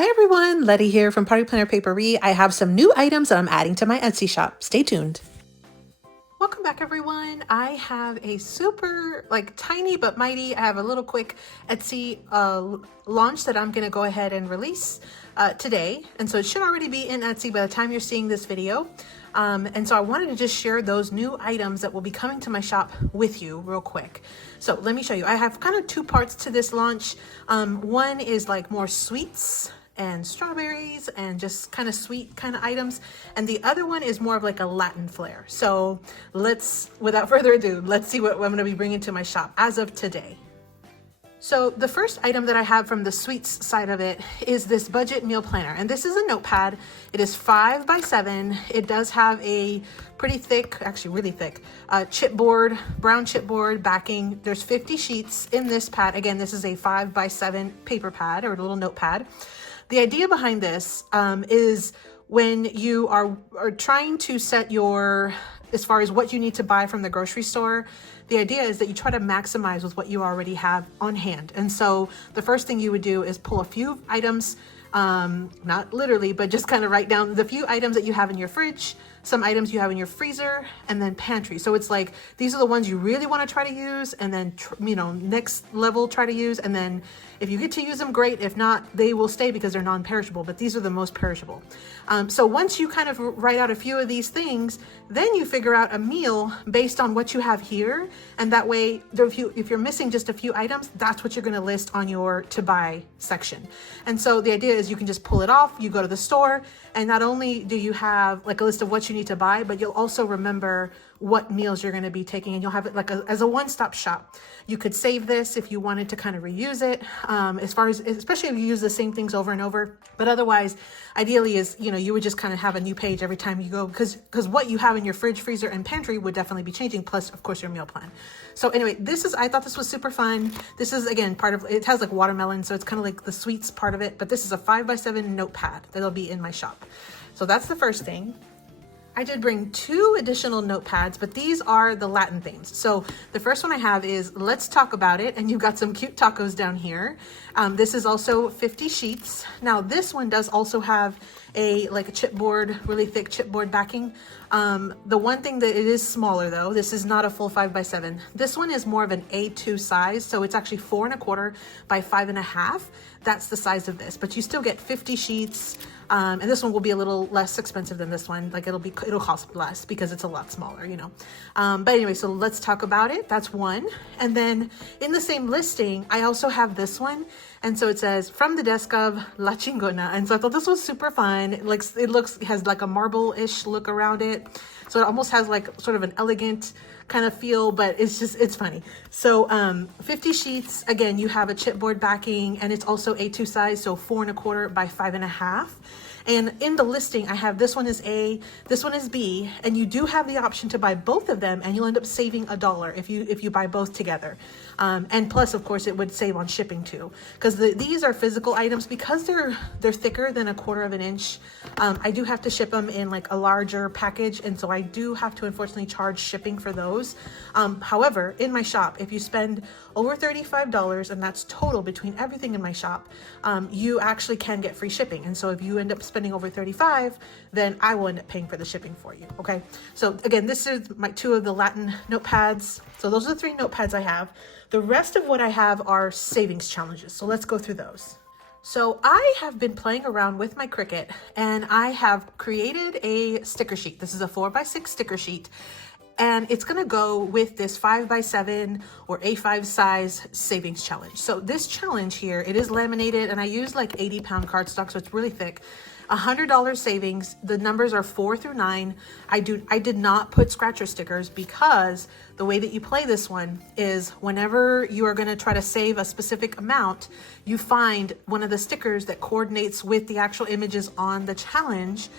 Hi everyone, Letty here from Party Planner Papery. I have some new items that I'm adding to my Etsy shop. Stay tuned. Welcome back everyone. I have a super tiny but mighty, I have a little quick Etsy launch that I'm gonna go ahead and release today. And so it should already be in Etsy by the time you're seeing this video. And so I wanted to just share those new items that will be coming to my shop with you real quick. So let me show you. I have kind of two parts to this launch. One is like more sweets and strawberries and just kind of sweet kind of items. And the other one is more of like a Latin flair. So without further ado, let's see what I'm going to be bringing to my shop as of today. So the first item that I have from the sweets side of it is this budget meal planner. And this is a notepad. It is 5 by 7. It does have a pretty thick, actually really thick, chipboard, brown chipboard backing. There's 50 sheets in this pad. Again, this is a 5 by 7 paper pad or a little notepad. The idea behind this is when you are trying to set as far as what you need to buy from the grocery store, the idea is that you try to maximize with what you already have on hand. And so the first thing you would do is pull a few items, not literally, but just kind of write down the few items that you have in your fridge, some items you have in your freezer, and then pantry. So it's like, these are the ones you really want to try to use, and then, next level try to use. And then if you get to use them, great. If not, they will stay because they're non-perishable, but these are the most perishable. So once you kind of write out a few of these things, then you figure out a meal based on what you have here. And that way, if you're missing just a few items, that's what you're going to list on your to buy section. And so the idea is you can just pull it off. You go to the store, and not only do you have like a list of what you need to buy, but you'll also remember what meals you're going to be taking, and you'll have it like as a one-stop shop. You could save this if you wanted to kind of reuse it, especially if you use the same things over and over. But otherwise, ideally is, you would just kind of have a new page every time you go, because what you have in your fridge, freezer, and pantry would definitely be changing, plus of course your meal plan. So anyway, I thought this was super fun. This is, again, it has like watermelon, so it's kind of like the sweets part of it, but this is a 5 by 7 notepad that'll be in my shop. So that's the first thing. I did bring 2 additional notepads, but these are the Latin themes. So the first one I have is Let's Talk About It, and you've got some cute tacos down here. This is also 50 sheets. Now this one does also have a chipboard, really thick chipboard backing. The one thing that it is smaller though, this is not a full 5 by 7. This one is more of an A2 size, so it's actually 4 1/4 by 5 1/2. That's the size of this, but you still get 50 sheets. And this one will be a little less expensive than this one. It'll cost less because it's a lot smaller, But anyway, so Let's Talk About It. That's one. And then in the same listing, I also have this one. And so it says From the Desk of La Chingona. And so I thought this was super fun. It has like a marble-ish look around it. So it almost has like sort of an elegant kind of feel, but it's funny. So 50 sheets, again, you have a chipboard backing, and it's also A2 size, so 4 1/4 by 5 1/2. And in the listing, I have this one is A, this one is B, and you do have the option to buy both of them, and you'll end up saving $1 if you buy both together. And plus, of course, it would save on shipping too, because these are physical items. Because they're thicker than 1/4 inch. I do have to ship them in like a larger package, and so I do have to unfortunately charge shipping for those. However, in my shop, if you spend over $35, and that's total between everything in my shop, you actually can get free shipping. And so if you end up spending over $35, then I will end up paying for the shipping for you. Okay. So again, this is my 2 of the Latin notepads. So those are the 3 notepads I have. The rest of what I have are savings challenges. So let's go through those. So I have been playing around with my Cricut, and I have created a sticker sheet. This is a 4 by 6 sticker sheet. And it's gonna go with this 5 by 7 or A5 size savings challenge. So this challenge here, it is laminated, and I use like 80-pound cardstock, so it's really thick. $100 savings. The numbers are 4 through 9. I did not put scratcher stickers because the way that you play this one is whenever you are going to try to save a specific amount, you find one of the stickers that coordinates with the actual images on the challenge.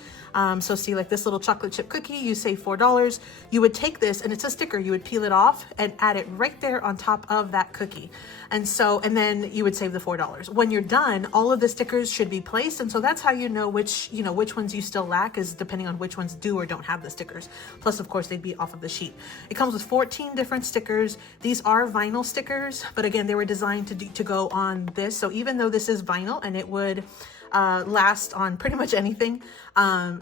So see, like this little chocolate chip cookie, you save $4. You would take this, and it's a sticker. You would peel it off and add it right there on top of that cookie. And then you would save the $4. When you're done, all of the stickers should be placed. And so that's how you know which ones you still lack, is depending on which ones do or don't have the stickers. Plus, of course, they'd be off of the sheet. It comes with 14 different stickers. These are vinyl stickers, but again, they were designed to go on this. So even though this is vinyl and it would last on pretty much anything.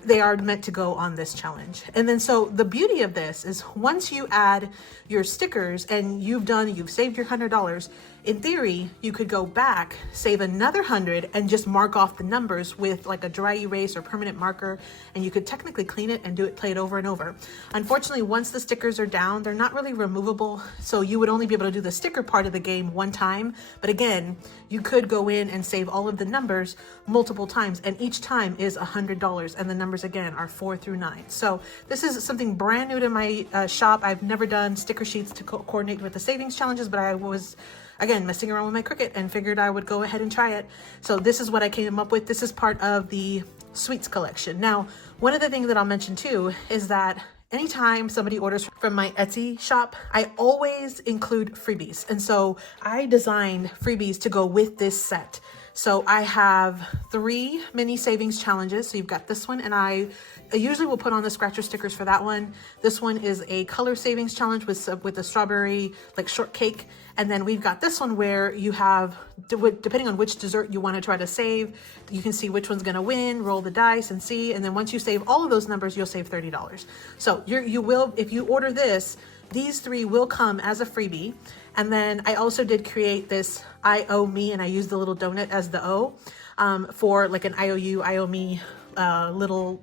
They are meant to go on this challenge. And then so the beauty of this is once you add your stickers and you've saved your $100, in theory, you could go back, save another 100 and just mark off the numbers with like a dry erase or permanent marker. And you could technically clean it and play it over and over. Unfortunately, once the stickers are down, they're not really removable. So you would only be able to do the sticker part of the game one time. But again, you could go in and save all of the numbers multiple times. And each time is $100. And the numbers again are 4 through 9. So this is something brand new to my shop. I've never done sticker sheets to coordinate with the savings challenges, but I was again messing around with my Cricut and figured I would go ahead and try it. So this is what I came up with. This is part of the sweets collection. Now, one of the things that I'll mention too is that anytime somebody orders from my Etsy shop, I always include freebies. And so I designed freebies to go with this set. So I have 3 mini savings challenges. So you've got this one, and I usually will put on the scratcher stickers for that one. This one is a color savings challenge with a strawberry like shortcake. And then we've got this one where you have, depending on which dessert you want to try to save, you can see which one's going to win, roll the dice and see. And then once you save all of those numbers, you'll save $30. So you will, if you order this, these 3 will come as a freebie. And then I also did create this I owe me, and I used the little donut as the O for like an I owe me little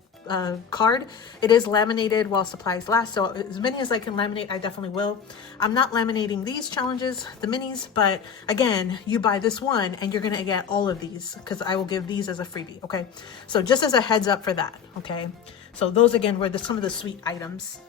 card. It is laminated while supplies last, so as many as I can laminate, I definitely will. I'm not laminating these challenges, the minis, but again, you buy this one and you're gonna get all of these because I will give these as a freebie, okay? So just as a heads up for that, okay? So those again were some of the sweet items.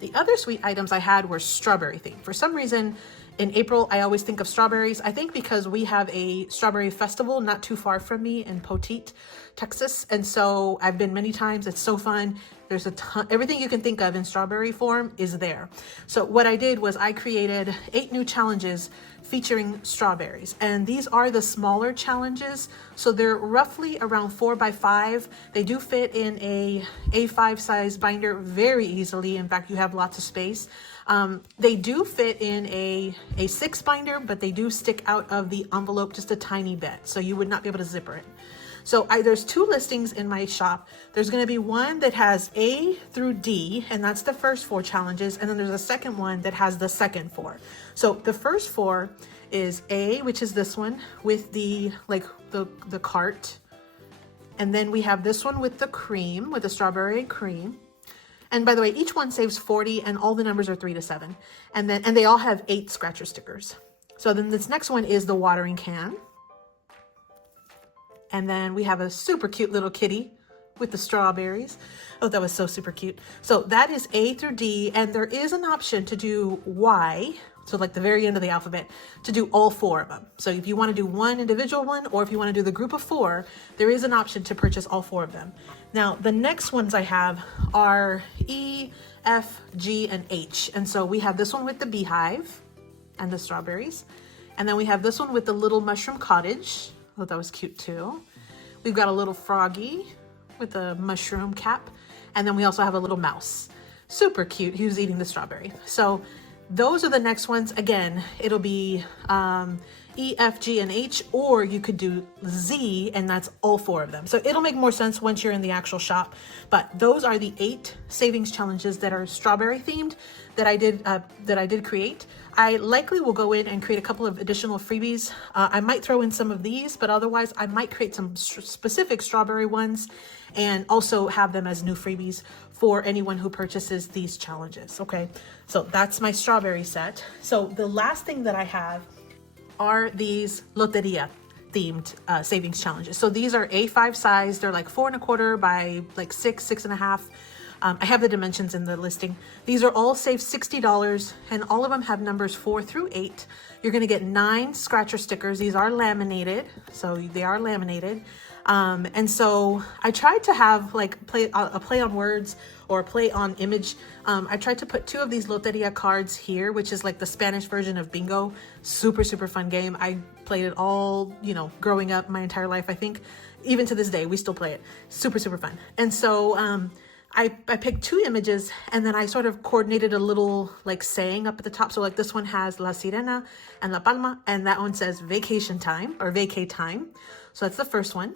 The other sweet items I had were strawberry themed. For some reason, in April, I always think of strawberries. I think because we have a strawberry festival not too far from me in Poteet, Texas. And so I've been many times. It's so fun. There's a ton, everything you can think of in strawberry form is there. So what I did was I created 8 new challenges featuring strawberries. And these are the smaller challenges. So they're roughly around 4 by 5. They do fit in a A5 size binder very easily. In fact, you have lots of space. They do fit in a 6 binder, but they do stick out of the envelope just a tiny bit. So you would not be able to zipper it. So there's 2 listings in my shop. There's going to be one that has A through D, and that's the first 4 challenges. And then there's a second one that has the second 4. So the first 4 is A, which is this one with the cart. And then we have this one with the cream, with the strawberry cream. And by the way, each one saves 40 and all the numbers are 3 to 7. And they all have 8 scratcher stickers. So then this next one is the watering can. And then we have a super cute little kitty with the strawberries. Oh, that was so super cute. So that is A through D, and there is an option to do Y, so like the very end of the alphabet, to do all 4 of them. So if you want to do one individual one, or if you want to do the group of 4, there is an option to purchase all 4 of them. Now, the next ones I have are E, F, G, and H. And so we have this one with the beehive and the strawberries. And then we have this one with the little mushroom cottage. I thought that was cute too. We've got a little froggy with a mushroom cap. And then we also have a little mouse. Super cute. He was eating the strawberry. So those are the next ones. Again, it'll be E, F, G, and H, or you could do Z, and that's all 4 of them. So it'll make more sense once you're in the actual shop. But those are the 8 savings challenges that are strawberry themed that I did create. I likely will go in and create a couple of additional freebies. I might throw in some of these, but otherwise I might create some specific strawberry ones and also have them as new freebies for anyone who purchases these challenges. Okay, so that's my strawberry set. So the last thing that I have are these loteria themed savings challenges. So these are A5 size. They're like 4 1/4 by like 6.5. I have the dimensions in the listing. These are all save $60, and all of them have numbers 4 through 8. You're going to get 9 scratcher stickers. These are laminated, so they are laminated. And so I tried to have like a play on words or a play on image. I tried to put 2 of these loteria cards here, which is like the Spanish version of bingo. Super, super fun game. I played it all, growing up my entire life, I think. Even to this day, we still play it. Super, super fun. And so I picked 2 images, and then I sort of coordinated a little like saying up at the top. So like this one has La Sirena and La Palma, and that one says vacation time or vacay time. So that's the first one.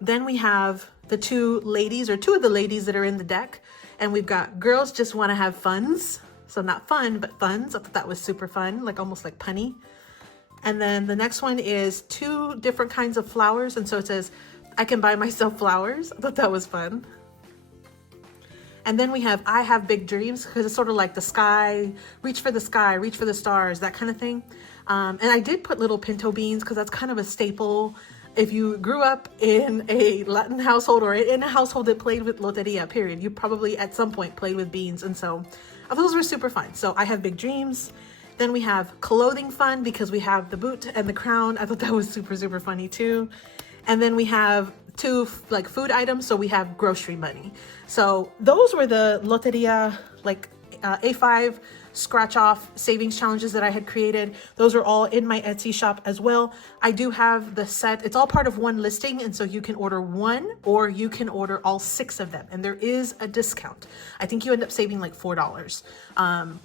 Then we have the two of the ladies that are in the deck. And we've got Girls Just Want to Have Funs. So not fun, but funs. I thought that was super fun, like almost like punny. And then the next one is 2 different kinds of flowers. And so it says, I can buy myself flowers. I thought that was fun. And then we have I Have Big Dreams, because it's sort of like the sky, reach for the sky, reach for the stars, that kind of thing. And I did put little pinto beans because that's kind of a staple. If you grew up in a Latin household or in a household that played with loteria, period, you probably at some point played with beans. And so those were super fun. So I Have Big Dreams. Then we have Clothing Fun, because we have the boot and the crown. I thought that was super, super funny too. And then we have 2 like food items. So we have grocery money. So those were the loteria, like A5 scratch off savings challenges that I had created. Those are all in my Etsy shop as well. I do have the set. It's all part of one listing. And so you can order 1 or you can order all 6 of them. And there is a discount. I think you end up saving like $4.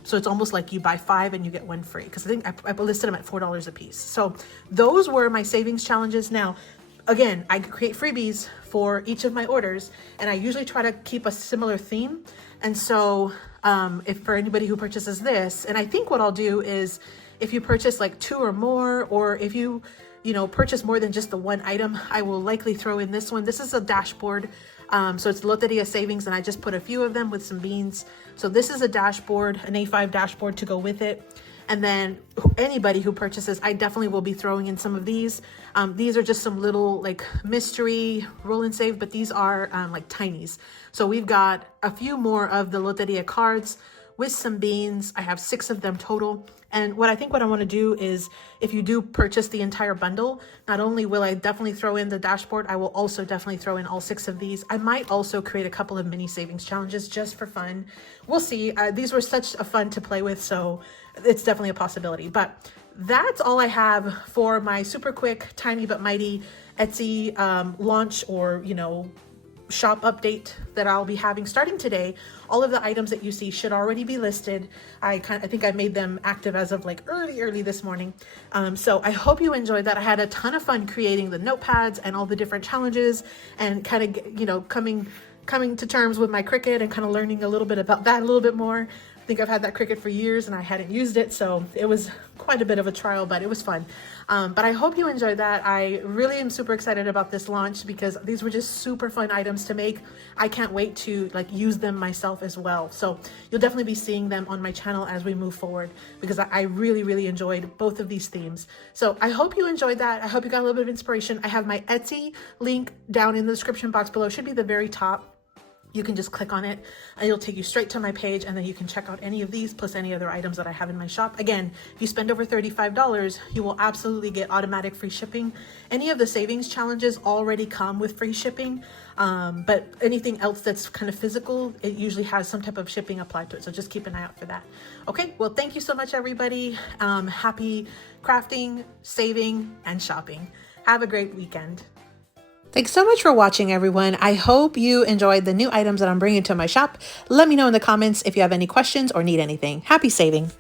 So it's almost like you buy 5 and you get 1 free, because I think I listed them at $4 a piece. So those were my savings challenges. Now, again, I create freebies for each of my orders, and I usually try to keep a similar theme. And so if for anybody who purchases this, and I think what I'll do is if you purchase like 2 or more, or if you purchase more than just the 1 item, I will likely throw in this one. This is a dashboard. So it's Loteria Savings, and I just put a few of them with some beans. So this is a dashboard, an A5 dashboard to go with it. And then anybody who purchases, I definitely will be throwing in some of these. These are just some little like mystery roll and save, but these are like tinies. So we've got a few more of the Loteria cards with some beans. I have 6 of them total. And what I want to do is, if you do purchase the entire bundle, not only will I definitely throw in the dashboard, I will also definitely throw in all 6 of these. I might also create a couple of mini savings challenges just for fun. We'll see. These were such a fun to play with, so it's definitely a possibility. But that's all I have for my super quick, tiny but mighty Etsy launch, or shop update that I'll be having starting today. All of the items that you see should already be listed. I think I made them active as of like early this morning. So I hope you enjoyed that. I had a ton of fun creating the notepads and all the different challenges, and kind of coming to terms with my Cricut and kind of learning a little bit about that a little bit more. I think I've had that Cricut for years and I hadn't used it, so it was quite a bit of a trial, but it was fun. But I hope you enjoyed that. I really am super excited about this launch, because these were just super fun items to make. I can't wait to use them myself as well. So you'll definitely be seeing them on my channel as we move forward, because I really enjoyed both of these themes. So I hope you enjoyed that. I hope you got a little bit of inspiration. I have my Etsy link down in the description box below. It should be the very top. You can just click on it and it'll take you straight to my page, and then you can check out any of these plus any other items that I have in my shop. Again, if you spend over $35, you will absolutely get automatic free shipping. Any of the savings challenges already come with free shipping, but anything else that's kind of physical, it usually has some type of shipping applied to it. So just keep an eye out for that. Okay, well, thank you so much, everybody. Happy crafting, saving, and shopping. Have a great weekend. Thanks so much for watching, everyone. I hope you enjoyed the new items that I'm bringing to my shop. Let me know in the comments if you have any questions or need anything. Happy saving.